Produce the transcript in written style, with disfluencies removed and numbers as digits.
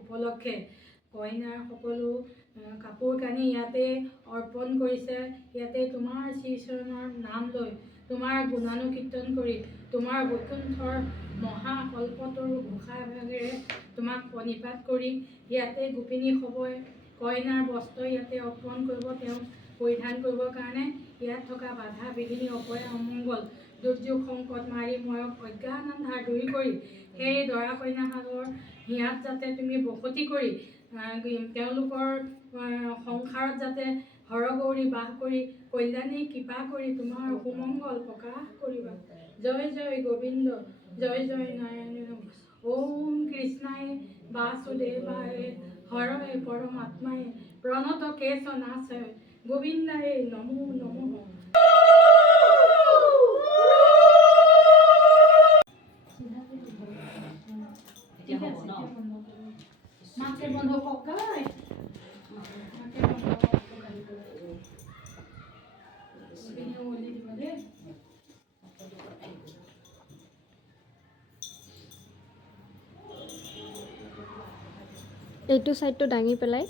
উপলক্ষে কইনাৰ সকলো কাপোৰ কানি ইয়াতে অৰ্পণ কৰিছে। ইয়াতে তোমাৰ শ্ৰীচৰণৰ নাম লৈ তোমাৰ গুণানুকীৰ্তন কৰি তোমাৰ বৈকুণ্ঠৰ মহাকল্পতৰু ঘোষাভাগেৰে তোমাক প্ৰণিপাত কৰি ইয়াতে গোপিনী সবই কইনাৰ বস্ত্ৰ ইয়াতে অৰ্পণ কৰিব, তেওঁক পৰিধান কৰিবৰ কাৰণে ইয়াত থকা বাধা বিঘিনি অপয়া অমংগল দুৰ্যোগ সংকট মাৰি ময়ক অজ্ঞান আন্ধাৰ দূৰ কৰি সেই দৰা কইনাহালৰ হিয়াত যাতে তুমি বসতি কৰি তেওঁলোকৰ সংসাৰত যাতে হৰগৌৰী বাস কৰি কল্যাণী কৃপা কৰি তোমাৰ সুমংগল প্ৰকাশ কৰিবা। জয় জয় গোবিন্দ, জয় জয় নাৰায়ণ। ওম কৃষ্ণায় বাসুদেৱায় হৰয়ে পৰমাত্মায় প্ৰণত কেশ নাশয় গোবিন্দায় নমো নমঃ। মাকে বন্ধ ককাই মাকে বন্ধ এইটো সাইডটো দাঙি পেলাই